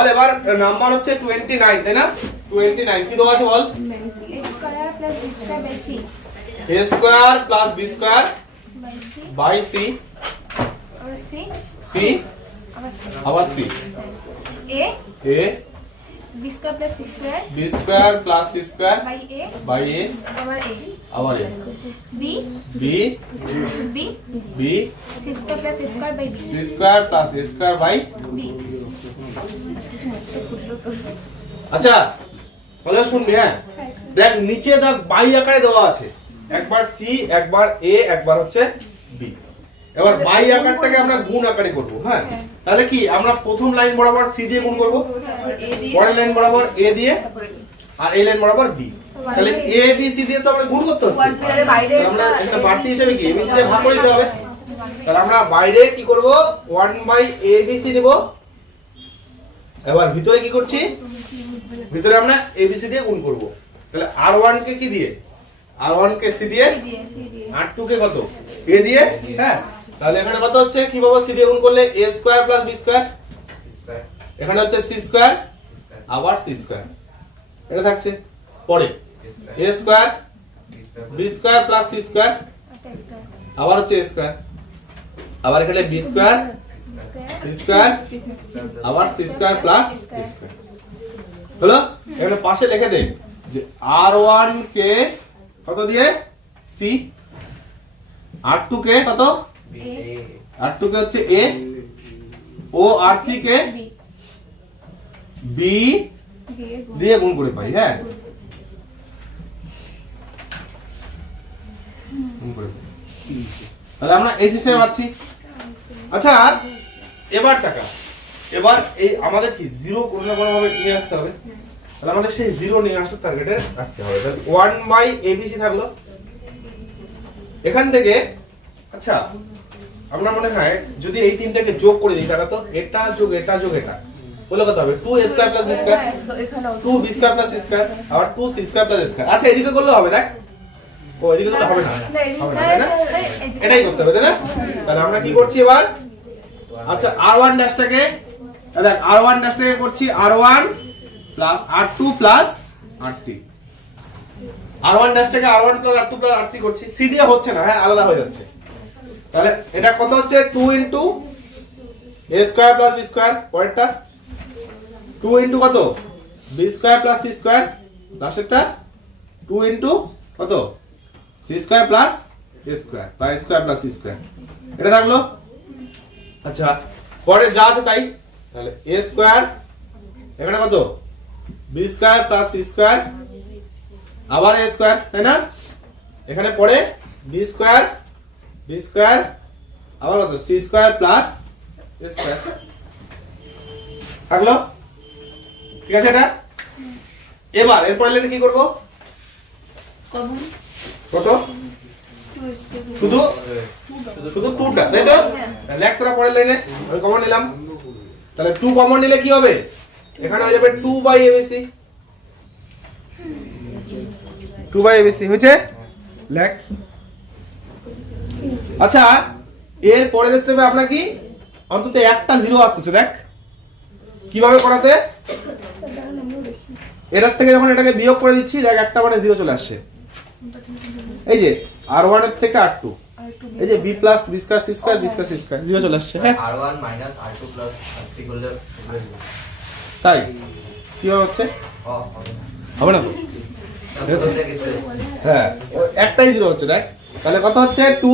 বল এবার নাম্বার হচ্ছে twenty nine তাই না টোয়েন্টি নাইন কি দেওয়া আছে বল A B C. Square plus B square C. By C. C C. আবার C A. A B square plus C square plus C square by A. By A Over A. আবার A B. B B. B C square plus C by B. Square plus A square by B. আচ্ছা তাহলে শুনবি হ্যাঁ? দেখ নিচে দেখ by আকারে দেওয়া আছে। একবার সি একবার এ একবার হচ্ছে বি। এবার বাই আকারটাকে আমরা গুণ আকারে করব হ্যাঁ? তাহলে কি আমরা প্রথম লাইন বরাবর সি দিয়ে গুণ করব? পরের লাইন বরাবর এ দিয়ে আর এই লাইন বরাবর বি। তাহলে এ বি সি দিয়ে তো আমরা গুণ করতে হচ্ছে। আমরা একটা বাড়তি হিসেবে কি এবিসি দিয়ে ভাগ করে দিতে হবে। তাহলে আমরা বাইরে কি করব? 1 বাই এ বি সি নেব। এবার ভিতরে কি করছি? ভিতরে আমরা এবিসি দিয়ে গুণ করব। তাহলে আর ওয়ান কে কি দিয়ে? আর ওয়ান কে সি দিয়ে? আর টু কে কত? এ দিয়ে? হ্যাঁ। তাহলে এখানে কত হচ্ছে? কি পাবো? সি দিয়ে গুণ করলে A square plus B square এখানে হচ্ছে সি স্কোয়ার আবার সি স্কোয়ার এটা থাকছে। পরে A square B square plus C square আবার হচ্ছে এ স্কোয়ার আবার এখানে বি স্কোয়ার স্কোয়ার আবার সি স্কোয়ার প্লাস এ হলো? এখানে পাশে লিখে দে যে আর ওয়ান কে কত দিয়ে? সি আর টু কে কত? আর টু কে হচ্ছে এ ও আর থ্রি কে বি দিয়ে গুণ করে পাই হ্যাঁ। গুণ করে তাহলে আমরা এই সিস্টেমে পাচ্ছি। আচ্ছা এবার টাকা। এবার এই আমাদের কি জিরো কোনো না কোনো ভাবে নিয়ে আসতে হবে? তাহলে আমাদের সেই জিরো নিয়ে আসার টার্গেটে রাখতে হবে। ওয়ান বাই এবিসি থাকল। এখান থেকে আচ্ছা আমরা মনে হয় যদি এই তিনটাকে যোগ করে দিই তাহলে তো এটা যোগ এটা যোগ এটা। বলে কত হবে? Two square plus B square two B square plus square আবার two C square plus square আচ্ছা এদিকে করলে হবে দেখ। ও এদিকে করলে হবে না। হবে না এটাই করতে হবে তাই না? তাহলে আমরা কি করছি এবার? আচ্ছা আর ওয়ান ড্যাশটাকে দেখ আর ওয়ান ড্যাশটাকে করছি R one plus R two plus R three R one ড্যাশটাকে R one plus R two plus R three করছি সি দিয়ে হচ্ছে না হ্যাঁ আলাদা হয়ে যাচ্ছে। তাহলে এটা কত হচ্ছে? Two into A square plus B square পরেরটা। টু ইন্টু কত? B square plus C square লাস্টেরটা। Two into কত? C square plus A square বা স্কোয়ার প্লাস সি স্কোয়ার এটা থাকল আচ্ছা পরে যা আছে তাই। তাহলে এ স্কোয়ার এখানে কত? B square plus C square আবার এ স্কোয়ার তাই না? এখানে পরে বি স্কোয়ার বি স্কোয়ার আবার কত? C square plus A square থাকল? ঠিক আছে এটা? এবার এরপরে লাইনে কি করব? কত? শুধু? শুধু টুটা তাই তো? এক তোরা পরের লাইনে আমি কমন নিলাম। তাহলে টু কমন নিলে কি হবে? এখানে হয়ে যাবে two by A B C two by A B C হয়েছে? লেখ। আচ্ছা এর পরের স্টেপে আপনার কি? অন্তত একটা জিরো আসতেছে, দেখ। কীভাবে করাতে? এটার থেকে যখন এটাকে বিয়োগ করে দিচ্ছি, দেখ, একটা মানে জিরো চলে আসছে। এই যে আর ওয়ানের থেকে আর টু এই যে B plus B square C square B square zero চলে আসছে। হ্যাঁ। R one minus R two plus R three করলে তাই? কীভাবে হচ্ছে? হবে না। তো? হ্যাঁ একটাই জিরো হচ্ছে দেখ। তাহলে কত হচ্ছে? টু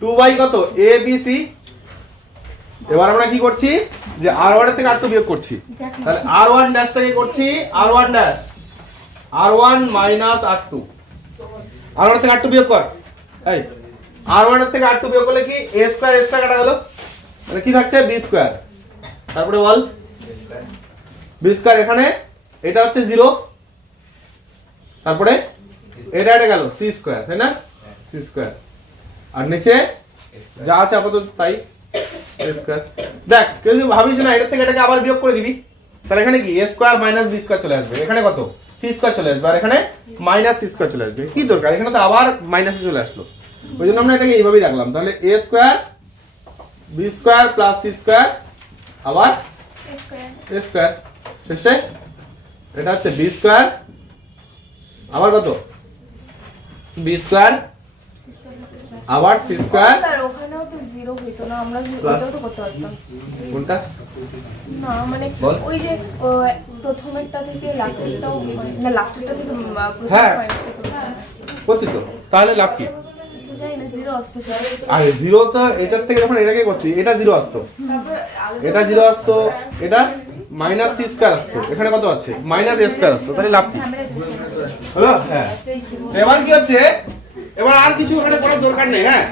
টু বাই কত? এ বি সি এবার আমরা কি করছি? যে আর ওয়ান থেকে আর টু বিয়োগ করছি। তাহলে আর ওয়ান ড্যাশটাকে করছি R one dash R one minus R two R one থেকে আর টু বিয়োগ কর। এই আর ওয়ান থেকে আর টু বিয়োগ করলে কি? এ স্কোয়ার এ স্কোয়ার কাটা গেল। মানে কি থাকছে? বি স্কোয়ার তারপরে বল। বি স্কোয়ার এখানে, এটা হচ্ছে জিরো তারপরে এটা এটা গেল সি স্কোয়ার তাই না? সি স্কোয়ার আর নিচে যা আছে আপাতত তাই। স্কোয়ার দেখ, কেউ যদি ভাবিস না এটা থেকে এটাকে আবার বিয়োগ করে দিবি, তাহলে এখানে কি? A square minus B square চলে আসবে। এখানে কত? সি স্কোয়ার চলে আসবে। আর এখানে মাইনাস সি স্কোয়ার চলে আসবে। কি দরকার? এখানে তো আবার মাইনাসে চলে আসলো। ওই জন্য আমরা এটাকে এইভাবেই রাখলাম। তাহলে A square B square plus C square আবার এ স্কোয়ার শেষে এটা হচ্ছে বি স্কোয়ার আবার কত? বি স্কোয়ার আবার সি স্কোয়ার স্যার ওখানেও তো জিরো হইতো না আমরা. ওটাও তো করতে পারতাম। কোনটা? না মানে ওই যে প্রথমেরটা থেকে লাস্টেরটাও মানে- না লাস্টেরটা থেকে হ্যাঁ। করতে তো তাহলে লাভ কি? আরে জিরো তো এটার থেকে যখন এটাকে করছি এটা জিরো আসতো। এটা জিরো আসতো এটা মাইনাস সি স্কোয়ার আসতো। এখানে কত আছে? মাইনাস এ স্কোয়ার আসতো তাহলে লাভ কি? হলো? হ্যাঁ। এবার কি হচ্ছে? এবার আর কিছু ওখানে করার দরকার নেই হ্যাঁ?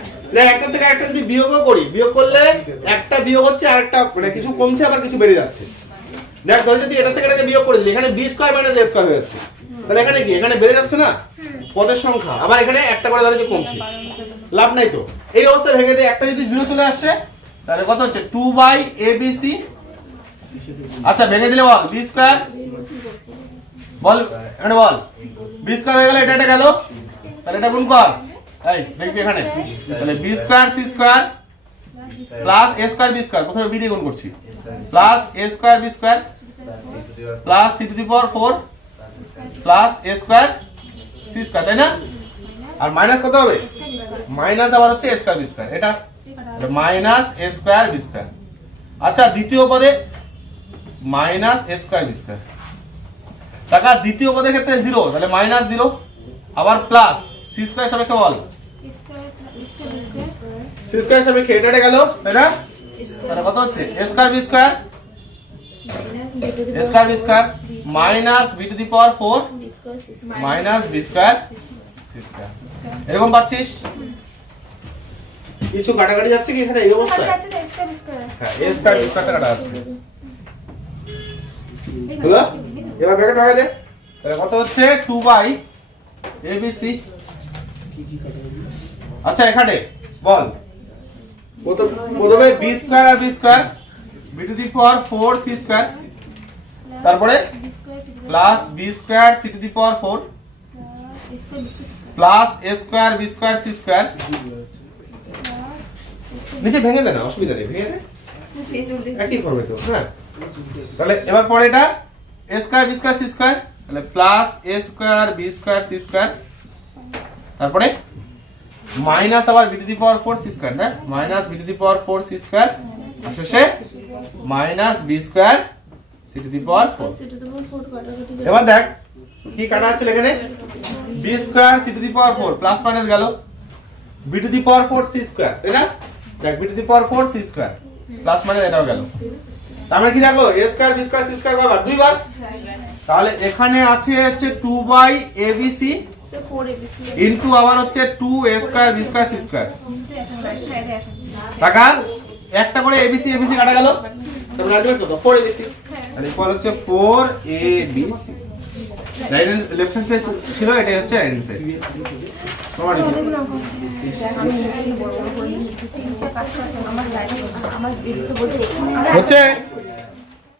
একটা থেকে একটা যদি বিয়োগও করি, বিয়োগ করলে একটা বিয়োগ হচ্ছে আর একটা মানে কিছু কমছে, আবার কিছু বেড়ে যাচ্ছে। দেখ, ধরে যদি এটা থেকে এটাকে বিয়োগ করে দিলি, এখানে B square minus A square হয়ে যাচ্ছে। তাহলে এখানে কি? এখানে বেড়ে যাচ্ছে না? পদের সংখ্যা। আবার এখানে একটা করে ধরে যে কমছে। লাভ নাই তো। এই অবস্থায় ভেঙে দিয়ে একটা যদি জিরো চলে আসছে তাহলে কত হচ্ছে? Two by A B C আচ্ছা ভেঙে দিলে বল বি স্কোয়ার বল, এখানে বল। বি স্কোয়ার হয়ে গেল এটা এটা গেল? তাহলে এটা গুণ কর। এই দেখবি এখানে? তাহলে B square C square plus A square B square প্রথমে বি দিয়ে গুণ করছি। Plus A square B square plus C to the power four plus A square C square তাই না? আর মাইনাস কত হবে? মাইনাস আবার হচ্ছে এ স্কোয়ার বি স্কোয়ার এটা? Minus A square B square আচ্ছা দ্বিতীয় পদে minus A square B square টাকা দ্বিতীয় পদের ক্ষেত্রে জিরো তাহলে মাইনাস জিরো আবার প্লাস সি স্কোয়ার সাপেক্ষে বল? সি স্কোয়ার সাপেক্ষে এটা গেল তাই না তাহলে কত হচ্ছে? A square B square A square B square minus B to the power four minus B square C square এরকম পাচ্ছিস? কিছু কাটাকাটি যাচ্ছে কি এখানে? এই অবস্থায়? হ্যাঁ এ স্কোয়ার বি স্কোয়ারটা কাটা যাচ্ছে। হলো? এবার ব্র্যাকেট ভাঙা দে। তাহলে কত হচ্ছে? Two by A B C আচ্ছা এখানে, বল। প্রথম- B square R B square B to the power four C square তারপরে? Plus B square C to the power four plus A square B square C square নিচে ভেঙে দে না, অসুবিধা নেই, ভেঙে দে। একই করবে তো হ্যাঁ। তাহলে এবার পরে এটা A square B square C square তাহলে plus A square B square C square তারপরে মাইনাস আবার B to the power four C square না? Minus B to the power four C square শেষে minus B square C to the power four এবার দেখ কি কাটা আছে এখানে? B square C to the power four plus minus গেল। B to the power four C square তাই না? দেখ B to the power four C square plus minus এটাও গেল। মানে কি থাকল A square B square C square কয়বার? দুইবার? তাহলে এখানে আছে হচ্ছে two by A B C into আবার হচ্ছে two A square B square C square টাকা একটা করে এবিসি এবিসি কাটা গেল। 4 এবিসি আর ইকুয়াল হচ্ছে 4 A B C right hand left hand side ছিল এটা হচ্ছে রাইট হ্যান্ড সাইড তোমার হচ্ছে।